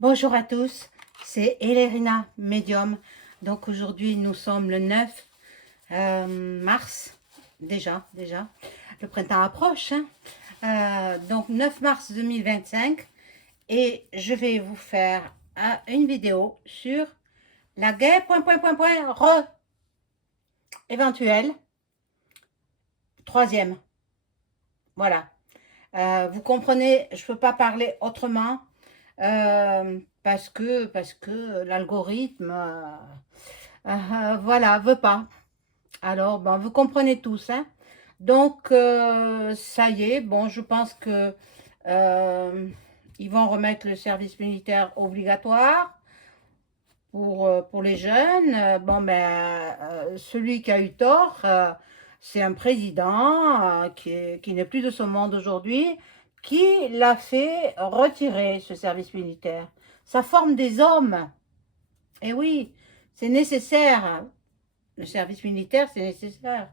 Bonjour à tous, c'est Elérina, médium. Donc aujourd'hui nous sommes le 9 mars, déjà, le printemps approche. Donc 9 mars 2025 et je vais vous faire une vidéo sur la guerre, éventuelle, troisième. Voilà. Vous comprenez, je ne peux pas parler autrement. Parce que l'algorithme, voilà, veut pas. Alors, bon, vous comprenez tous, hein. Donc, ça y est, bon, je pense que ils vont remettre le service militaire obligatoire pour les jeunes. Bon, ben, celui qui a eu tort, c'est un président qui n'est plus de ce monde aujourd'hui, qui l'a fait retirer ce service militaire. Ça forme des hommes. Et oui, c'est nécessaire. Le service militaire, c'est nécessaire.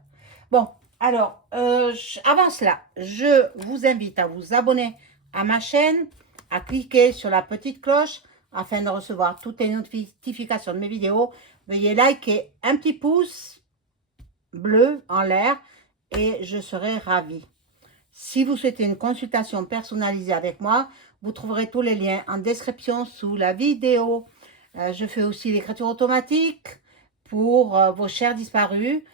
Bon, alors, avant cela, je vous invite à vous abonner à ma chaîne, à cliquer sur la petite cloche afin de recevoir toutes les notifications de mes vidéos. Veuillez liker un petit pouce bleu en l'air et je serai ravie. Si vous souhaitez une consultation personnalisée avec moi, vous trouverez tous les liens en description sous la vidéo. Je fais aussi l'écriture automatique pour vos chers disparus.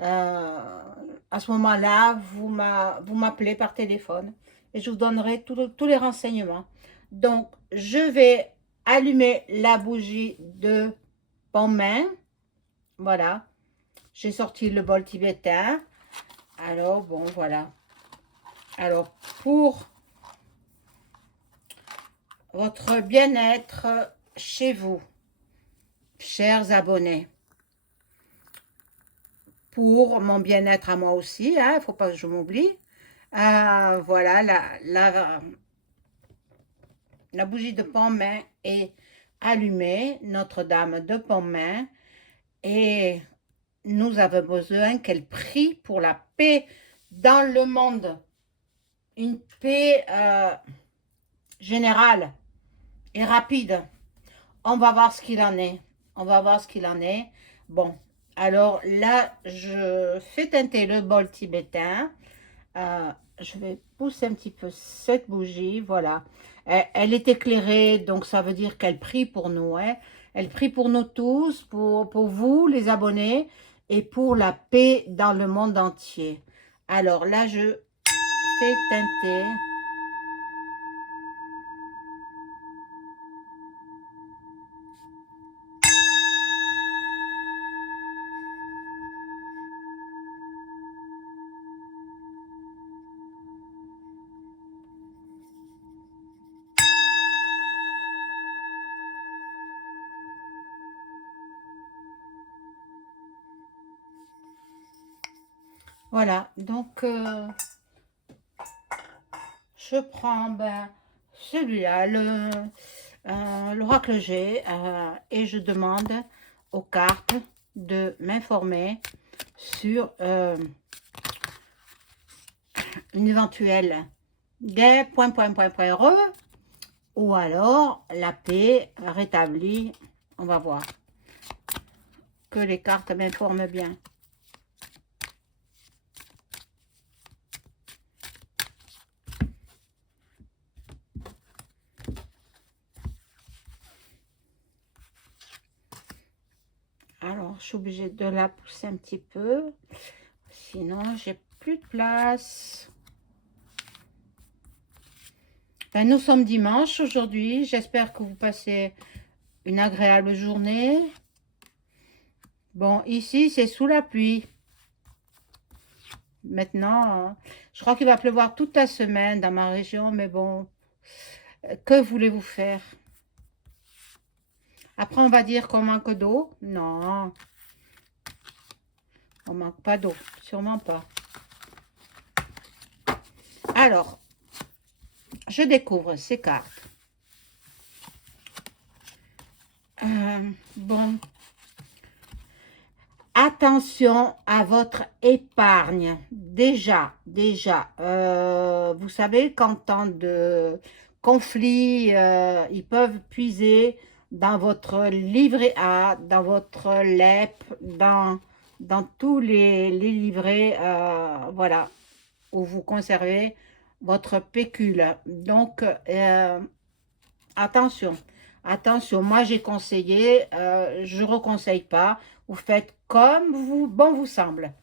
À ce moment-là, vous m'appelez par téléphone et je vous donnerai tous les renseignements. Donc, je vais allumer la bougie de Pontmain. Voilà. J'ai sorti le bol tibétain. Alors, bon, voilà. Alors, pour votre bien-être chez vous, chers abonnés, pour mon bien-être à moi aussi, il ne faut pas que je m'oublie, voilà, la bougie de Pontmain est allumée, Notre-Dame de Pontmain, et nous avons besoin qu'elle prie pour la paix dans le monde, une paix générale et rapide. On va voir ce qu'il en est. On va voir ce qu'il en est. Bon, alors là, je fais teinter le bol tibétain. Je vais pousser un petit peu cette bougie. Voilà. Elle est éclairée, donc ça veut dire qu'elle prie pour nous. Hein. Elle prie pour nous tous, pour vous, les abonnés, et pour la paix dans le monde entier. Alors là, je fais teinter. Voilà, donc je prends celui-là, l'oracle G, et je demande aux cartes de m'informer sur une éventuelle guerre, ou alors la paix rétablie. On va voir que les cartes m'informent bien. Alors, je suis obligée de la pousser un petit peu. Sinon, j'ai plus de place. Ben, nous sommes dimanche aujourd'hui. J'espère que vous passez une agréable journée. Bon, ici, c'est sous la pluie. Maintenant, je crois qu'il va pleuvoir toute la semaine dans ma région. Mais bon, que voulez-vous faire? Après, on va dire qu'on manque d'eau. Non, on manque pas d'eau. Sûrement pas. Alors, je découvre ces cartes. Bon. Attention à votre épargne. Déjà, vous savez qu'en temps de conflit, ils peuvent puiser dans votre livret A, dans votre LEP, dans tous les livrets, voilà, où vous conservez votre pécule. Donc, attention, attention, moi j'ai conseillé, je ne reconseille pas, vous faites comme bon vous semble.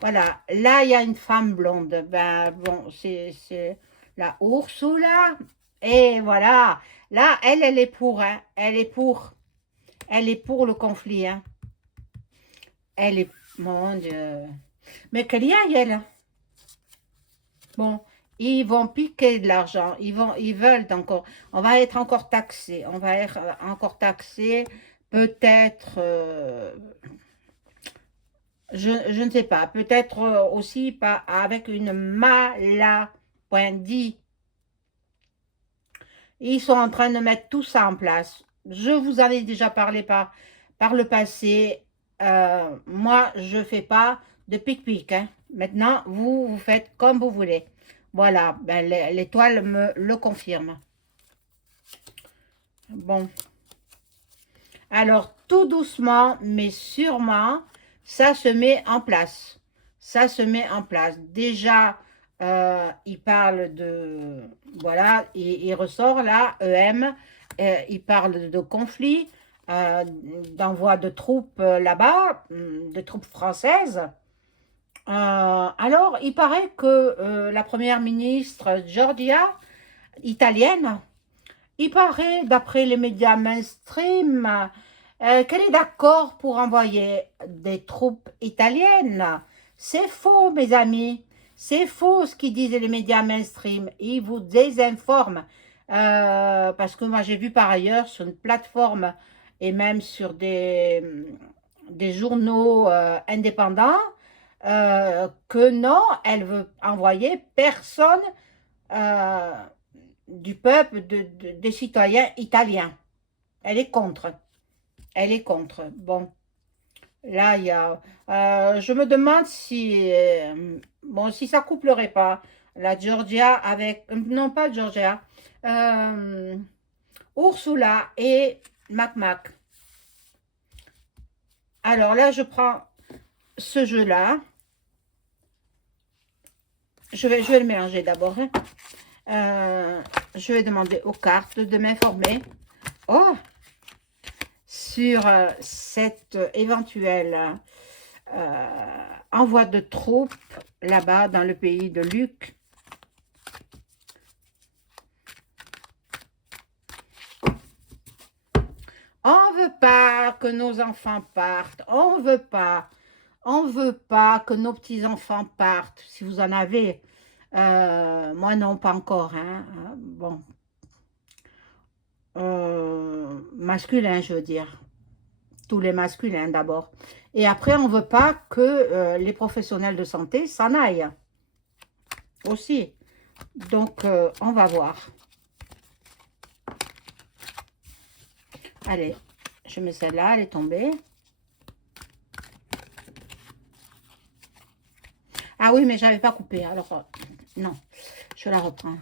Voilà, là il y a une femme blonde, ben bon, c'est la Ursula, et voilà, là elle est pour, hein, elle est pour le conflit, hein. Elle est, mon Dieu, mais qu'il y a elle, bon, ils vont piquer de l'argent, ils veulent encore, on va être encore taxé, on va être encore taxé, peut-être, je ne sais pas, peut-être aussi pas avec une malapendie. Ils sont en train de mettre tout ça en place. Je vous en ai déjà parlé par le passé. Moi, je ne fais pas de pic-pic, hein. Maintenant, vous faites comme vous voulez. Voilà, ben, l'étoile me le confirme. Bon, alors tout doucement, mais sûrement, ça se met en place. Ça se met en place. Déjà, il parle de, voilà, il ressort là, EM, il parle de conflit, d'envoi de troupes là-bas, de troupes françaises. Alors, il paraît que la première ministre Giorgia, italienne, il paraît, d'après les médias mainstream, qu'elle est d'accord pour envoyer des troupes italiennes. C'est faux, mes amis. C'est faux ce qu'ils disent les médias mainstream. Ils vous désinforment. Parce que moi, j'ai vu par ailleurs sur une plateforme et même sur des journaux indépendants que non, elle veut envoyer personne euh, du peuple, des citoyens italiens. Elle est contre. Elle est contre. Bon, là, il y a... je me demande si... bon, si ça couplerait pas la Georgia avec... non, pas Georgia. Ursula et Mac. Alors là, je prends ce jeu-là. Je vais le mélanger d'abord, hein. Je vais demander aux cartes de m'informer sur cette éventuelle envoi de troupes là-bas dans le pays de Luc. On ne veut pas que nos enfants partent, on ne veut pas. On ne veut pas que nos petits-enfants partent, si vous en avez. Moi non, pas encore, hein. Bon. Masculin, je veux dire. Tous les masculins d'abord. Et après, on ne veut pas que les professionnels de santé s'en aillent. Aussi. Donc, on va voir. Allez, je mets celle-là, elle est tombée. Ah oui, mais je n'avais pas coupé. Alors, non, je la reprends.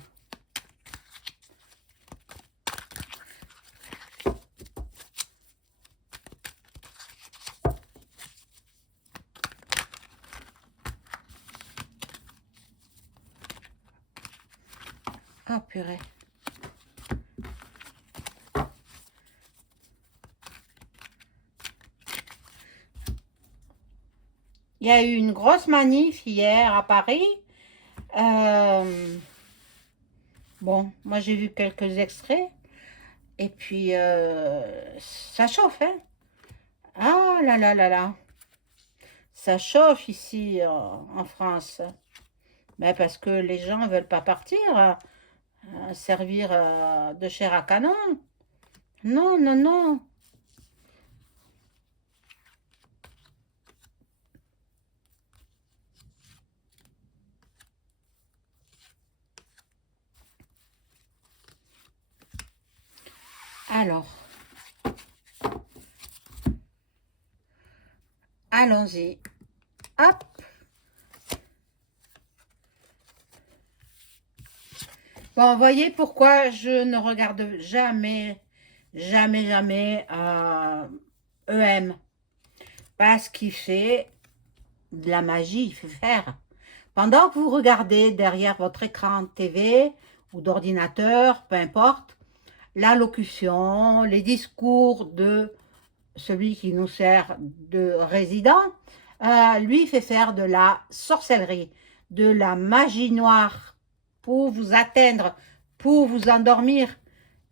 Oh, purée. Il y a eu une grosse manif hier à Paris. Bon, moi j'ai vu quelques extraits. Et puis, ça chauffe, hein. Ah là là là là. Ça chauffe ici en France. Mais parce que les gens ne veulent pas partir, servir de chair à canon. Non, non, non. Alors, allons-y. Hop. Bon, voyez pourquoi je ne regarde jamais, jamais, jamais EM. Parce qu'il fait de la magie, il fait faire. Pendant que vous regardez derrière votre écran de TV ou d'ordinateur, peu importe, l'allocution, les discours de celui qui nous sert de résident, lui fait faire de la sorcellerie, de la magie noire pour vous atteindre, pour vous endormir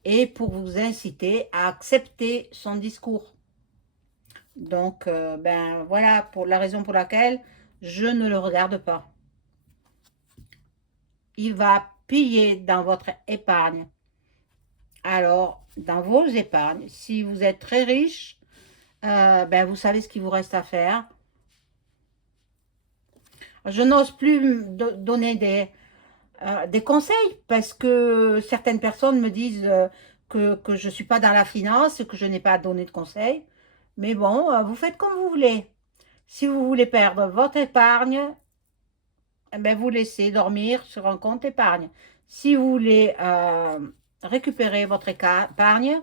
et pour vous inciter à accepter son discours. Donc, ben voilà pour la raison pour laquelle je ne le regarde pas. Il va piller dans votre épargne. Alors, dans vos épargnes, si vous êtes très riche, ben vous savez ce qu'il vous reste à faire. Je n'ose plus donner des conseils parce que certaines personnes me disent que je ne suis pas dans la finance et que je n'ai pas à donner de conseils. Mais bon, vous faites comme vous voulez. Si vous voulez perdre votre épargne, eh ben vous laissez dormir sur un compte épargne. Si vous voulez récupérer votre épargne,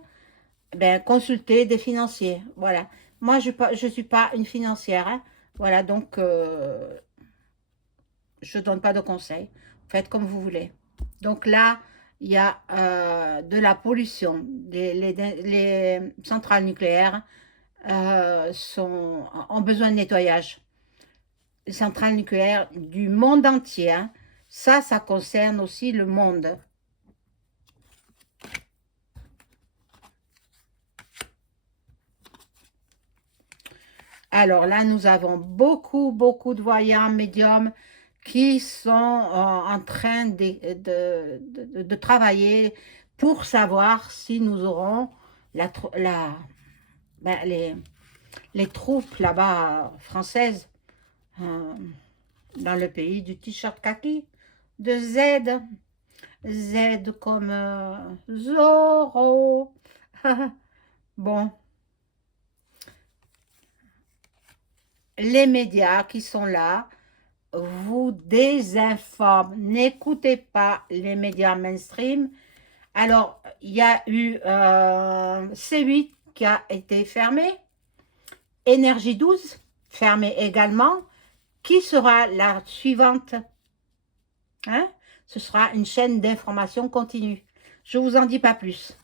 ben, consultez des financiers. Voilà. Moi, je ne suis pas une financière. Hein. Voilà, donc je ne donne pas de conseils. Faites comme vous voulez. Donc là, il y a de la pollution. Les centrales nucléaires ont besoin de nettoyage. Les centrales nucléaires du monde entier. Hein. Ça concerne aussi le monde. Alors là, nous avons beaucoup, beaucoup de voyants médiums qui sont en train de travailler pour savoir si nous aurons ben, les troupes là-bas françaises dans le pays du t-shirt kaki, de Z. Z comme Zorro. Bon. Les médias qui sont là vous désinforment. N'écoutez pas les médias mainstream. Alors, il y a eu C8 qui a été fermé. Énergie 12, fermé également. Qui sera la suivante? Hein? Ce sera une chaîne d'information continue. Je ne vous en dis pas plus.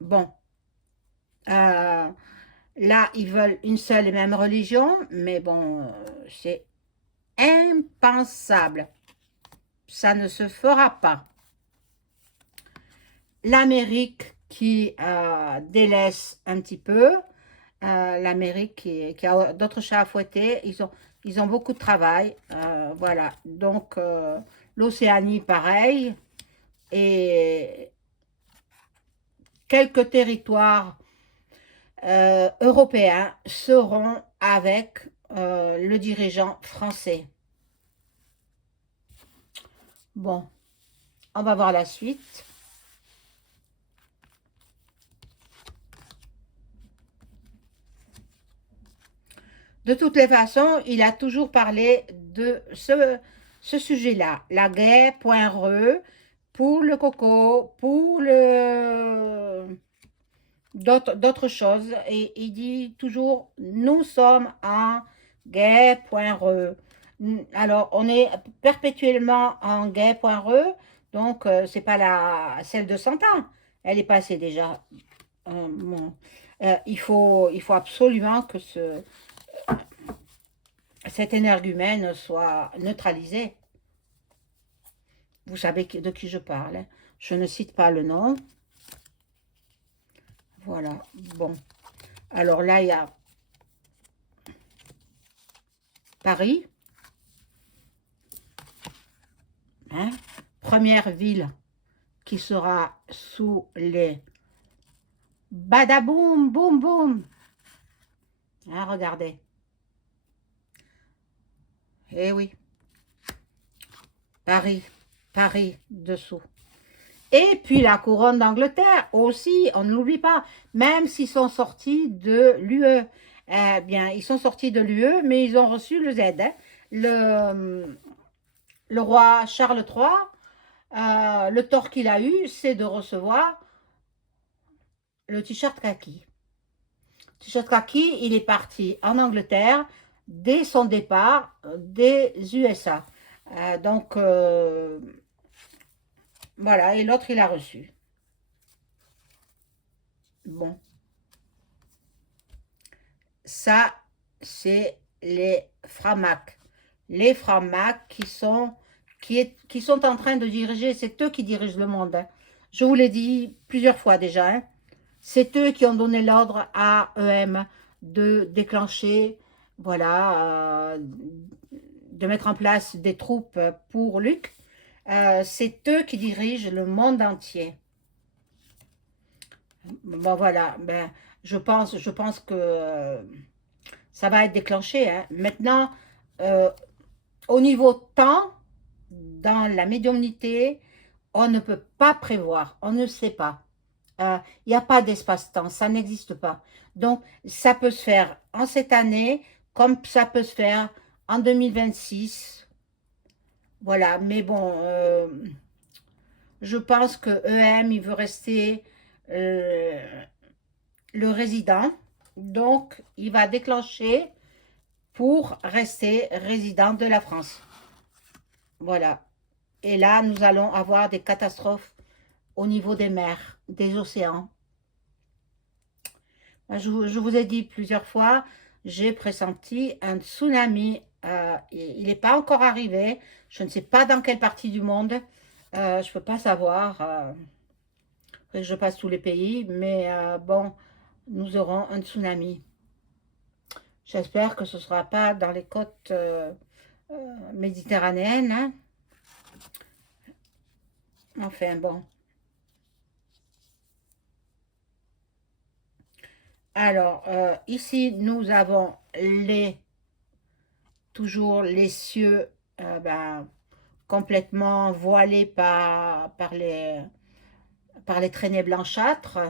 Bon. Là, ils veulent une seule et même religion, mais bon, c'est impensable. Ça ne se fera pas. L'Amérique qui délaisse un petit peu, l'Amérique qui a d'autres chats à fouetter, ils ont beaucoup de travail, voilà. Donc, l'Océanie, pareil, et quelques territoires européens seront avec le dirigeant français. Bon, on va voir la suite. De toutes les façons, il a toujours parlé de ce sujet-là, la guerre.re, pour le coco, pour d'autres choses. Et il dit toujours, nous sommes en guerre.re. Alors, on est perpétuellement en guerre.re, donc c'est pas celle de 100 ans. Elle est passée déjà. Bon. Il faut absolument que cet énergumène soit neutralisé. Vous savez de qui je parle. Hein. Je ne cite pas le nom. Voilà. Bon. Alors là, il y a Paris. Hein? Première ville qui sera sous les badaboum, boum, boum. Hein, regardez. Eh oui. Paris, Paris dessous. Et puis la couronne d'Angleterre aussi, on ne l'oublie pas, même s'ils sont sortis de l'UE. Eh bien, ils sont sortis de l'UE, mais ils ont reçu le Z. Hein. Le roi Charles III le tort qu'il a eu, c'est de recevoir le t-shirt kaki. T-shirt kaki, il est parti en Angleterre dès son départ des USA. Donc, voilà, et l'autre, il a reçu. Bon, ça, c'est les Framac. Les Framac qui sont en train de diriger, c'est eux qui dirigent le monde, hein. Je vous l'ai dit plusieurs fois déjà, hein. C'est eux qui ont donné l'ordre à EM de déclencher, voilà, de mettre en place des troupes pour Luc. C'est eux qui dirigent le monde entier. Bon, voilà, ben, je pense que ça va être déclenché, hein. Maintenant, euh, au niveau temps, dans la médiumnité, on ne peut pas prévoir, on ne sait pas. Il n'y a pas d'espace-temps, ça n'existe pas. Donc, ça peut se faire en cette année, comme ça peut se faire en 2026. Voilà, mais bon, je pense que EM, il veut rester euh, le résident. Donc, il va déclencher pour rester résident de la France. Voilà. Et là, nous allons avoir des catastrophes au niveau des mers, des océans. Je vous ai dit plusieurs fois, j'ai pressenti un tsunami. Il n'est pas encore arrivé. Je ne sais pas dans quelle partie du monde. Je ne peux pas savoir. Je passe tous les pays. Mais bon, nous aurons un tsunami. J'espère que ce ne sera pas dans les côtes méditerranéennes, hein. Enfin, bon. Alors, ici, nous avons toujours les cieux ben, complètement voilés par les traînées blanchâtres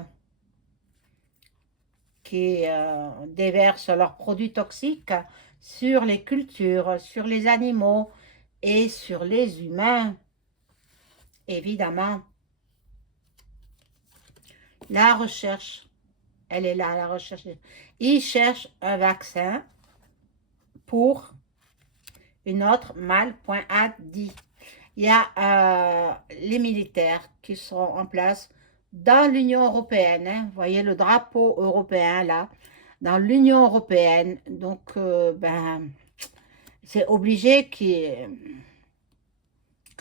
qui déversent leurs produits toxiques sur les cultures, sur les animaux et sur les humains, évidemment. La recherche, elle est là, la recherche. Ils cherchent un vaccin pour une autre mal.ad. Il y a les militaires qui seront en place dans l'Union européenne, hein. Vous voyez le drapeau européen là, dans l'Union européenne. Donc, ben, c'est obligé que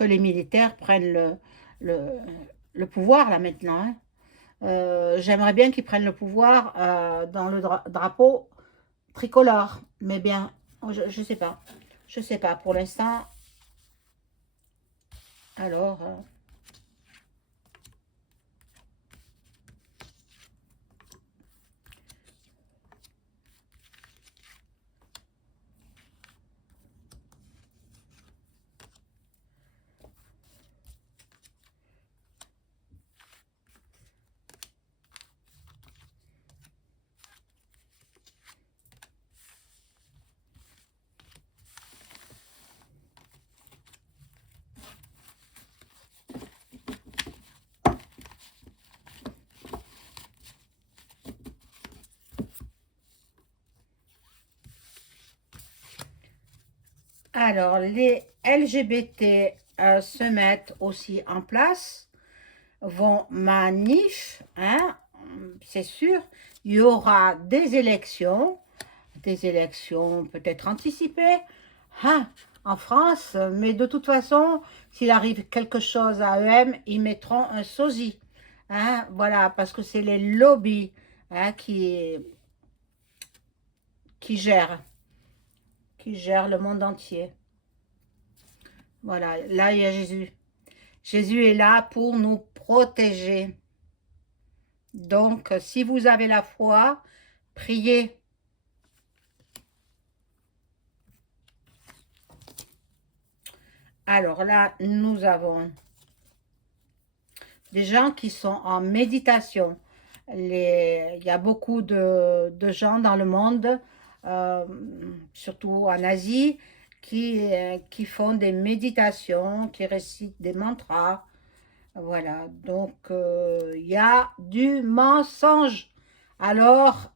les militaires prennent le, le pouvoir là maintenant, hein. J'aimerais bien qu'ils prennent le pouvoir dans le drapeau tricolore. Mais bien, je sais pas. Je sais pas. Pour l'instant, alors... Alors, les LGBT se mettent aussi en place, vont manif, hein, c'est sûr. Il y aura des élections peut-être anticipées, hein, en France, mais de toute façon, s'il arrive quelque chose à EM, ils mettront un sosie, hein, voilà, parce que c'est les lobbies hein, qui gèrent, qui gèrent le monde entier. Voilà, là il y a Jésus. Jésus est là pour nous protéger. Donc, si vous avez la foi, priez. Alors là, nous avons des gens qui sont en méditation. Il y a beaucoup de gens dans le monde, euh, surtout en Asie, qui font des méditations, qui récitent des mantras. Voilà, donc il y a du mensonge. Alors,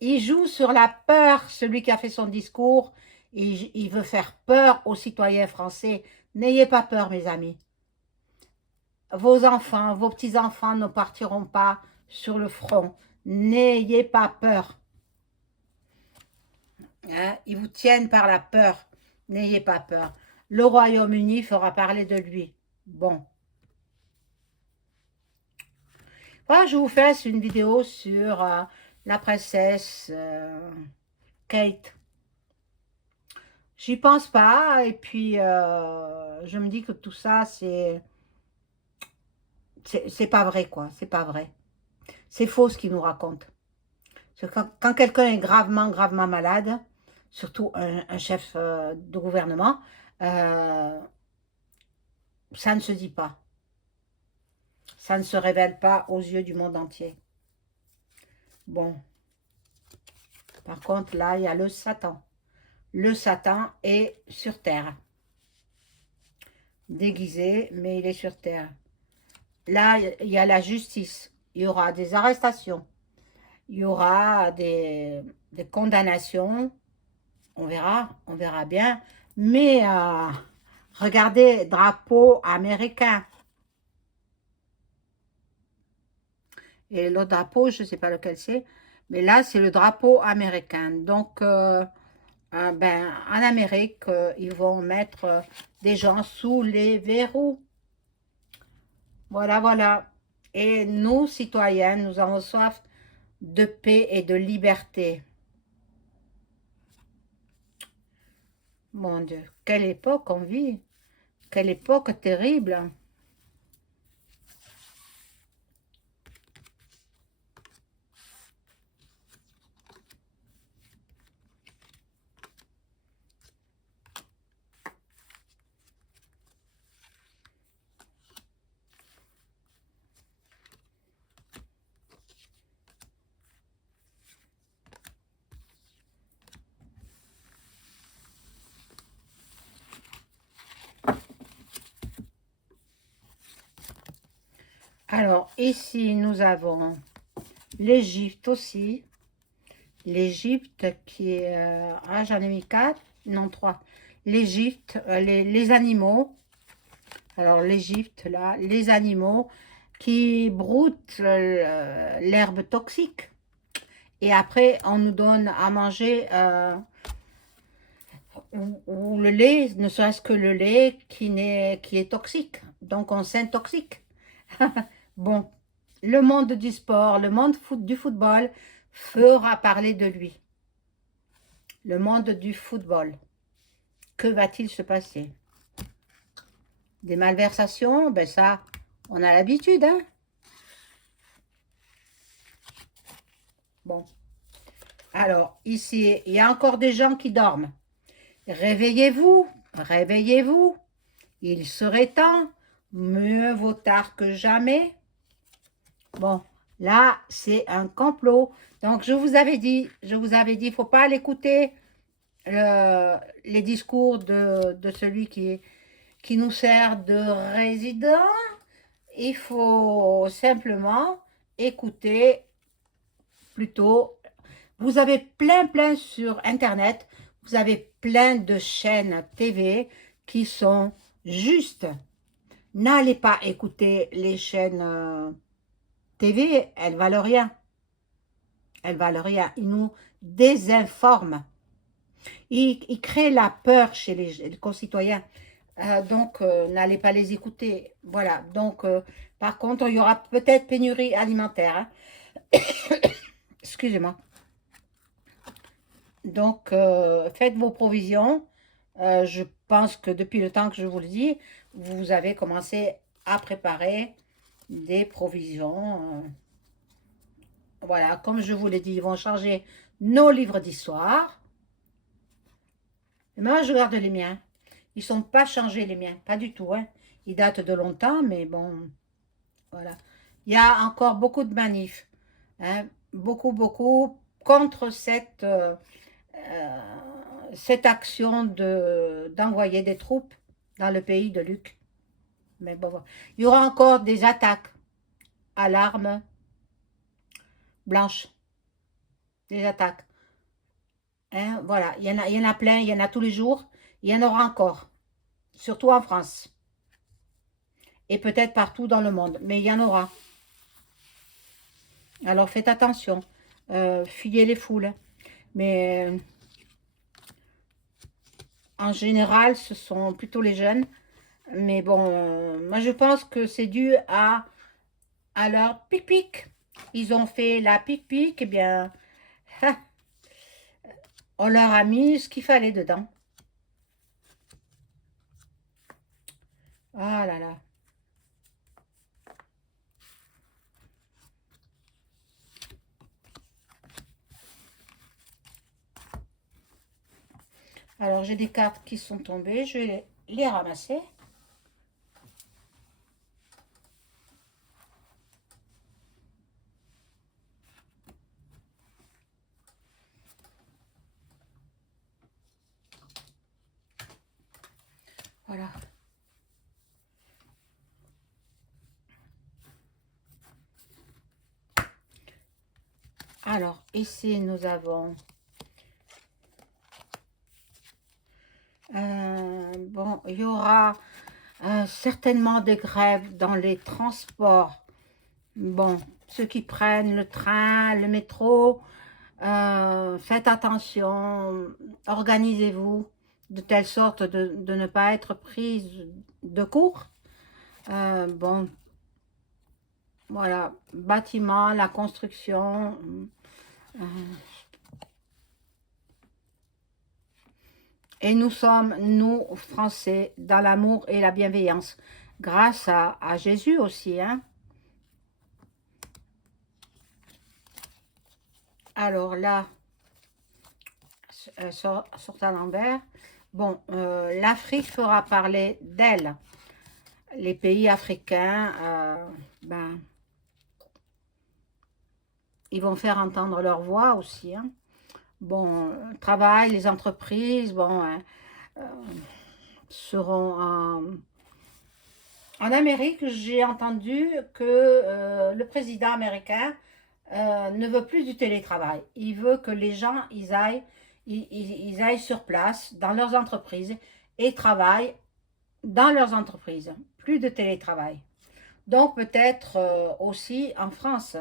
il joue sur la peur, celui qui a fait son discours. Il veut faire peur aux citoyens français. N'ayez pas peur, mes amis. Vos enfants, vos petits-enfants ne partiront pas sur le front. N'ayez pas peur. Hein? Ils vous tiennent par la peur. N'ayez pas peur. Le Royaume-Uni fera parler de lui. Bon. Voilà, je vous fais une vidéo sur la princesse Kate. J'y pense pas et puis je me dis que tout ça c'est pas vrai quoi, c'est pas vrai. C'est faux ce qu'il nous raconte. Parce que quand quelqu'un est gravement malade, surtout un chef de gouvernement, euh, ça ne se dit pas. Ça ne se révèle pas aux yeux du monde entier. Bon, par contre là, il y a le Satan. Le Satan est sur terre. Déguisé, mais il est sur terre. Là, il y a la justice. Il y aura des arrestations. Il y aura des condamnations. On verra bien. Mais regardez, drapeau américain. Et l'autre drapeau, je ne sais pas lequel c'est. Mais là, c'est le drapeau américain. Donc, ben, en Amérique, ils vont mettre des gens sous les verrous. Voilà, voilà. Et nous, citoyens, nous avons soif de paix et de liberté. Mon Dieu, quelle époque on vit. Quelle époque terrible. Alors, ici, nous avons l'Égypte aussi. L'Égypte qui est... ah, j'en ai mis 4, non 3. L'Égypte, les animaux. Alors, l'Égypte, là, les animaux qui broutent l'herbe toxique. Et après, on nous donne à manger ou le lait, ne serait-ce que le lait qui est toxique. Donc, on s'intoxique. Bon, le monde du sport, le monde du football fera parler de lui. Le monde du football. Que va-t-il se passer? Des malversations? Ben ça, on a l'habitude, hein? Bon. Alors, ici, il y a encore des gens qui dorment. Réveillez-vous, réveillez-vous. Il serait temps. Mieux vaut tard que jamais. Bon, là, c'est un complot. Donc, je vous avais dit, il ne faut pas l'écouter, les discours de celui qui nous sert de résident. Il faut simplement écouter plutôt. Vous avez plein sur Internet, vous avez plein de chaînes TV qui sont justes. N'allez pas écouter les chaînes TV, elles valent rien. Elles valent rien. Ils nous désinforment. Ils créent la peur chez les concitoyens. Donc, n'allez pas les écouter. Voilà. Donc, par contre, il y aura peut-être pénurie alimentaire. Hein. Excusez-moi. Donc, faites vos provisions. Je pense que depuis le temps que je vous le dis, vous avez commencé à préparer des provisions. Voilà, comme je vous l'ai dit, ils vont changer nos livres d'histoire. Moi, je garde les miens. Ils ne sont pas changés, les miens. Pas du tout. Hein. Ils datent de longtemps, mais bon, voilà. Il y a encore beaucoup de manifs. Hein, beaucoup contre euh, cette action d'envoyer des troupes dans le pays de Luc. Mais bon, voilà. Il y aura encore des attaques à l'arme blanche, des attaques. Hein, voilà, il y en a plein, il y en a tous les jours, il y en aura encore, surtout en France, et peut-être partout dans le monde, mais il y en aura. Alors faites attention, fuyez les foules. Mais en général, ce sont plutôt les jeunes. Mais bon, moi je pense que c'est dû à leur pic-pic. Ils ont fait la pic-pic, et bien, on leur a mis ce qu'il fallait dedans. Ah là là. Alors j'ai des cartes qui sont tombées, je vais les ramasser. Voilà. Alors, ici, nous avons... bon, il y aura certainement des grèves dans les transports. Bon, ceux qui prennent le train, le métro, faites attention, organisez-vous de telle sorte de ne pas être prise de court. Bon, voilà, bâtiment, la construction. euh, et nous sommes, nous, Français, dans l'amour et la bienveillance, grâce à Jésus aussi. Hein. Alors là, sur à l'envers, bon, l'Afrique fera parler d'elle. Les pays africains, ben, ils vont faire entendre leur voix aussi. Hein. Bon, le travail, les entreprises, bon, hein, seront en Amérique. J'ai entendu que le président américain ne veut plus du télétravail. Il veut que les gens ils aillent sur place dans leurs entreprises et travaillent dans leurs entreprises. Plus de télétravail. Donc peut-être aussi en France.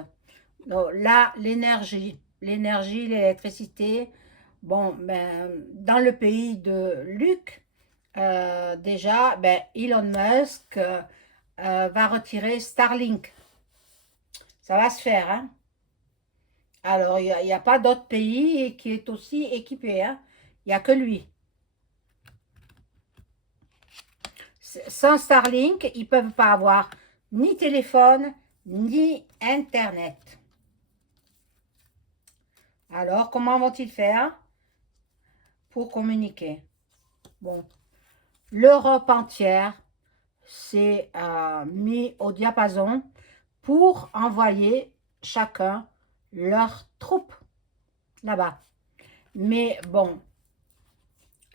Donc, là, l'électricité, bon, ben, dans le pays de Luc, déjà, ben, Elon Musk va retirer Starlink. Ça va se faire, hein. Alors, il n'y a pas d'autre pays qui est aussi équipé, hein. Il n'y a que lui. Sans Starlink, ils ne peuvent pas avoir ni téléphone, ni Internet. Alors, comment vont-ils faire pour communiquer? Bon, l'Europe entière s'est mis au diapason pour envoyer chacun leurs troupes là-bas. Mais bon,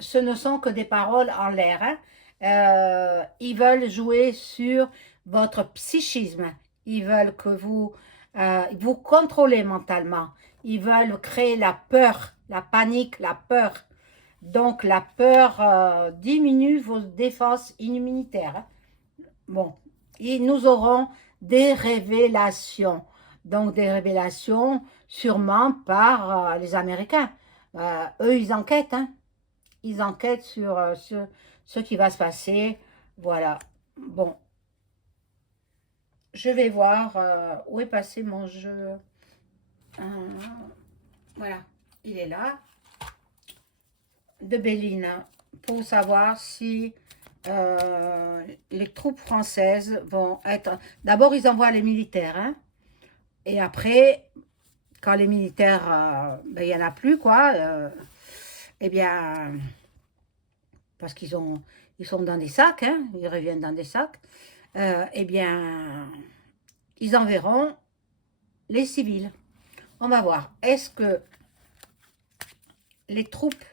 ce ne sont que des paroles en l'air. Hein. Ils veulent jouer sur votre psychisme. Ils veulent que vous contrôlez mentalement. Ils veulent créer la peur, la panique, la peur. Donc la peur diminue vos défenses immunitaires. Hein. Bon, et nous aurons des révélations. Donc des révélations sûrement par les Américains. Eux, ils enquêtent. Hein. Ils enquêtent sur ce qui va se passer. Voilà. Bon, je vais voir où est passé mon jeu. Voilà, il est là. De Béline. Pour savoir si les troupes françaises vont être... D'abord, ils envoient les militaires. Hein, et après, quand les militaires, ben, il n'y en a plus, quoi, eh bien, parce ils sont dans des sacs, hein, ils reviennent dans des sacs, eh bien, ils enverront les civils. On va voir. Est-ce que les troupes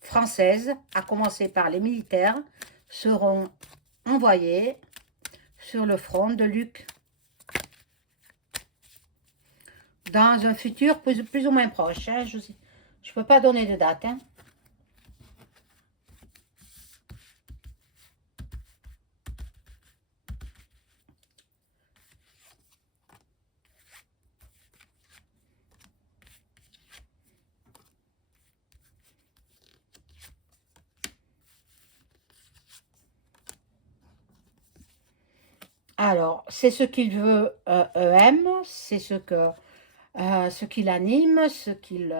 françaises, à commencer par les militaires, seront envoyées sur le front de Luc. Dans un futur plus ou moins proche. Hein. Je ne peux pas donner de date. Hein. Alors, c'est ce qu'il veut EM, c'est ce qu'il anime, ce qu'il,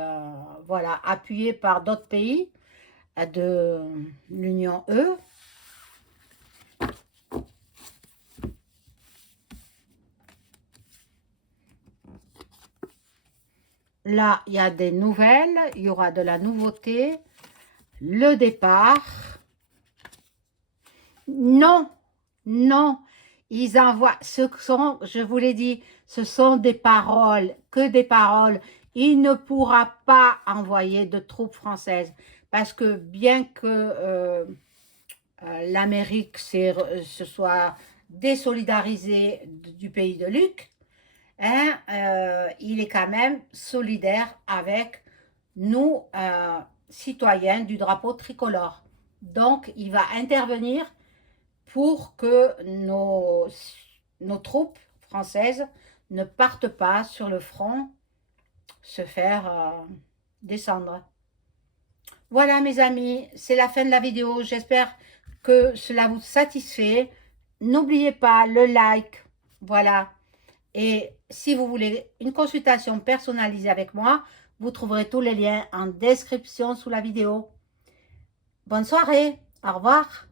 voilà, appuyé par d'autres pays de l'Union E. Là, il y a des nouvelles, il y aura de la nouveauté, le départ. Non, non, ils envoient, je vous l'ai dit, ce sont des paroles, que des paroles. Il ne pourra pas envoyer de troupes françaises parce que bien que l'Amérique se soit désolidarisée du pays de Luc, hein, il est quand même solidaire avec nous, citoyens du drapeau tricolore. Donc, il va intervenir pour que nos troupes françaises ne partent pas sur le front se faire descendre. Voilà mes amis, c'est la fin de la vidéo. J'espère que cela vous satisfait. N'oubliez pas le like, voilà. Et si vous voulez une consultation personnalisée avec moi, vous trouverez tous les liens en description sous la vidéo. Bonne soirée, au revoir.